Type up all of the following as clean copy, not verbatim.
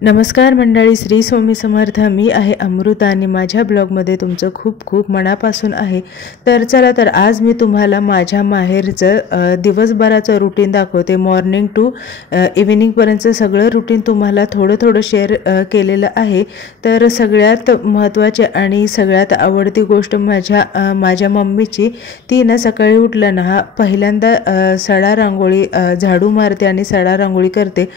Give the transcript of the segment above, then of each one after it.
नमस्कार मंडळी, श्री स्वामी समर्थ। मी आहे अमृता आणि माझ्या ब्लॉगमध्ये तुमचं खूप खूप मनापासून आहे। तर चला, तर आज मी तुम्हाला माझ्या माहेरचं दिवसभराचं रुटीन दाखवते। मॉर्निंग टू इव्हिनिंगपर्यंतचं सगळं रुटीन तुम्हाला थोडं थोडं शेअर केलेलं आहे। तर सगळ्यात महत्त्वाची आणि सगळ्यात आवडती गोष्ट माझ्या मम्मीची, ती ना सकाळी उठलं ना पहिल्यांदा सडा रांगोळी झाडू मारते आणि सडा रांगोळी करते।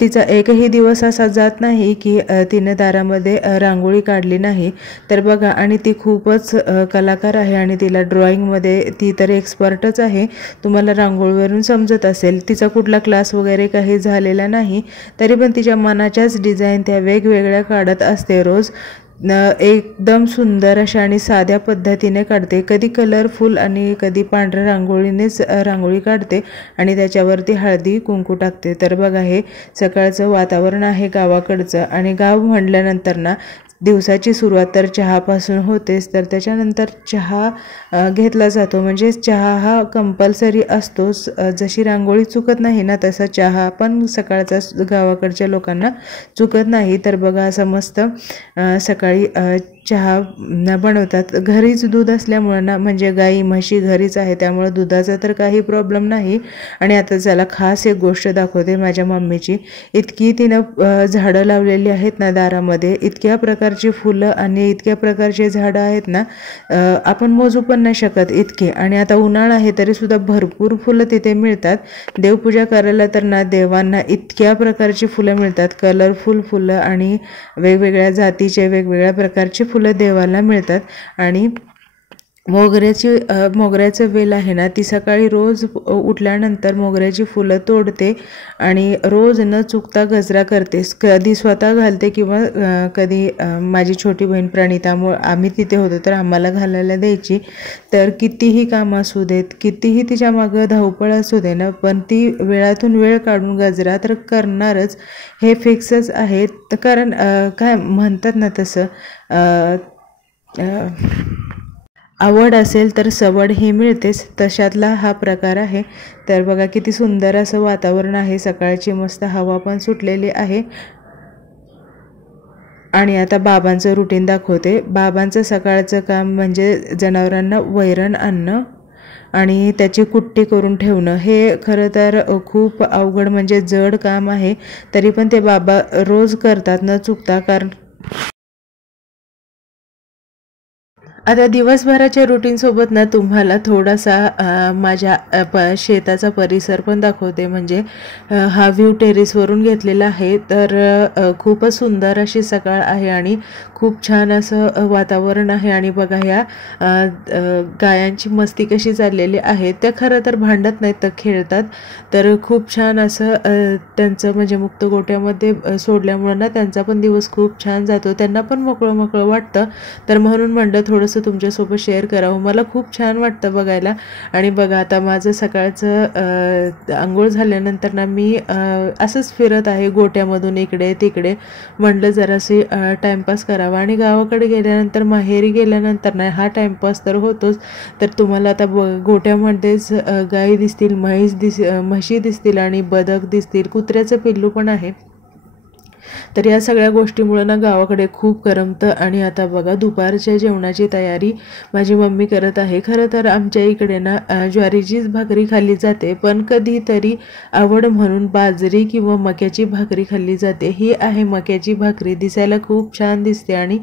तिचा एकही दिवस असा जात नाही की तिने दारामध्ये रांगोळी काढली नाही। तर बघा, आणि ती खूपच कलाकार आहे आणि तिला ड्रॉइंगमध्ये ती तर एक्सपर्टच आहे। तुम्हाला रांगोळीवरून समजत असेल। तिचा कुठला क्लास वगैरे काही झालेला नाही, तरी पण तिच्या मनाच्याच डिझाईन त्या वेगवेगळ्या काढत असते रोज। एकदम सुंदर अशा आणि साध्या पद्धतीने काढते। कधी कलरफुल आणि कधी पांढऱ्या रांगोळीनेच रांगोळी काढते आणि त्याच्यावरती हळदी कुंकू टाकते। तर बघा, हे सकाळचं वातावरण आहे गावाकडचं, आणि गाव म्हटल्यानंतर ना दिवसाची सुरुवात तर चहापासून होतेच। तर त्याच्यानंतर चहा घेतला जातो, म्हणजे चहा हा कंपल्सरी असतोच। जशी रांगोळी चुकत नाही ना, तसा चहा पण सकाळचा गावाकडच्या लोकांना चुकत नाही। तर बघा, असं मस्त सकाळी चहा बनवतात। घरीच दूध असल्यामुळं ना, म्हणजे गाई म्हशी घरीच आहे, त्यामुळे दुधाचा तर काही प्रॉब्लेम नाही। आणि आता चला, खास एक गोष्ट दाखवते माझ्या मम्मीची। इतकी तिनं झाडं लावलेली आहेत ना दारामध्ये, इतक्या प्रकारची फुलं आणि इतक्या प्रकारचे झाडं आहेत ना, आपण मोजू पण नाही शकत इतके। आणि आता उन्हाळा आहे तरीसुद्धा भरपूर फुलं तिथे मिळतात। देवपूजा करायला तर ना देवांना इतक्या प्रकारची फुलं मिळतात, कलरफुल फुलं आणि वेगवेगळ्या जातीचे वेगवेगळ्या प्रकारची फुलं देवाला मिळतात। आणि मोगऱ्याचं वेल आहे ना, ती सकाळी रोज उठल्यानंतर मोगऱ्याची फुलं तोडते आणि रोज न चुकता गजरा करते। कधी स्वतः घालते किंवा कधी माझी छोटी बहीण प्रणितामुळे आम्ही तिथे होतो तर आम्हाला घालायला द्यायची। तर कितीही काम असू देत, कितीही तिच्या मागं धावपळ असू दे ना, पण ती वेळातून वेळ काढून गजरा तर करणारच, हे फिक्सच आहे। कारण काय म्हणतात ना तसं, आवड असेल तर सवड ही मिळतेच, तशातला हा प्रकार आहे। तर बघा, किती सुंदर असं वातावरण आहे, सकाळची मस्त हवा पण सुटलेली आहे। आणि आता बाबांचं रुटीन दाखवते। बाबांचं सकाळचं काम म्हणजे जनावरांना वैरण आणणं आणि त्याची कुट्टी करून ठेवणं। हे खरं तर खूप अवघड म्हणजे जड काम आहे, तरी पण ते बाबा रोज करतात न चुकता। कारण आता दिवसभराच्या रुटीनसोबत ना तुम्हाला थोडासा माझ्या शेताचा परिसर पण दाखवते। म्हणजे हा व्ह्यू टेरेसवरून घेतलेला आहे। तर खूपच सुंदर अशी सकाळ आहे आणि खूप छान असं वातावरण आहे। आणि बघा, ह्या गायांची मस्ती कशी चाललेली आहे। त्या खरं तर भांडत नाहीत, तर खेळतात। तर खूप छान असं त्यांचं म्हणजे मुक्त गोट्यामध्ये सोडल्यामुळं ना त्यांचा पण दिवस खूप छान जातो, त्यांना पण मोकळं मोकळं वाटतं। तर म्हणून म्हणलं थोडंसं तुमच्यासोबत शेअर करावं, मला खूप छान वाटतं बघायला। आणि बघा, आता माझं सकाळचं आंघोळ झाल्यानंतर ना मी असंच फिरत आहे गोट्यामधून इकडे तिकडे। म्हटलं जरासे टाईमपास करावा, आणि गावाकडे गेल्यानंतर माहेरी गेल्यानंतर ना हा टाईमपास तर होतोच। तर तुम्हाला आता गोट्यामध्येच गाई दिसतील, म्हशी दिसतील आणि बदक दिसतील, कुत्र्याचं पिल्लू पण आहे। तर या सगळ्या गोष्टीमुळं ना गावाकडे खूप करमतं। आणि आता बघा, दुपारच्या जेवणाची तयारी माझी मम्मी करत आहे। खरं तर आमच्या इकडे ना ज्वारीचीच भाकरी खाल्ली जाते, पण कधीतरी आवड म्हणून बाजरी किंवा मक्याची भाकरी खाल्ली जाते। ही आहे मक्याची भाकरी, दिसायला खूप छान दिसते आणि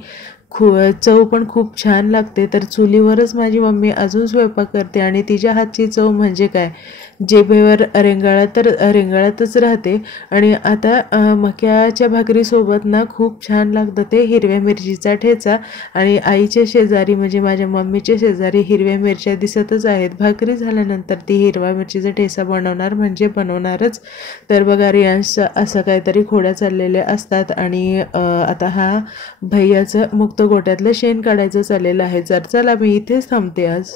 चव पण खूप छान लागते। तर चुलीवरच माझी मम्मी अजून स्वयंपाक करते आणि तिच्या हातची चव म्हणजे काय, जिभेवर रेंगाळतच राहते। आणि आता मक्याच्या भाकरीसोबत ना खूप छान लागतं ते हिरव्या मिरचीचा ठेचा। आणि आईच्या शेजारी म्हणजे माझ्या मम्मीच्या शेजारी हिरव्या मिरच्या दिसतच आहेत। भाकरी झाल्यानंतर ती हिरव्या मिरचीचा ठेचा बनवणार म्हणजे बनवणारच। तर बघा, रियांशचं असं काहीतरी खोड्या चाललेल्या असतात। आणि आता हा भैयाचं मुक्त गोट्यातलं शेण काढायचं चाललेलं आहे। तर चला, मी इथेच थांबते आज।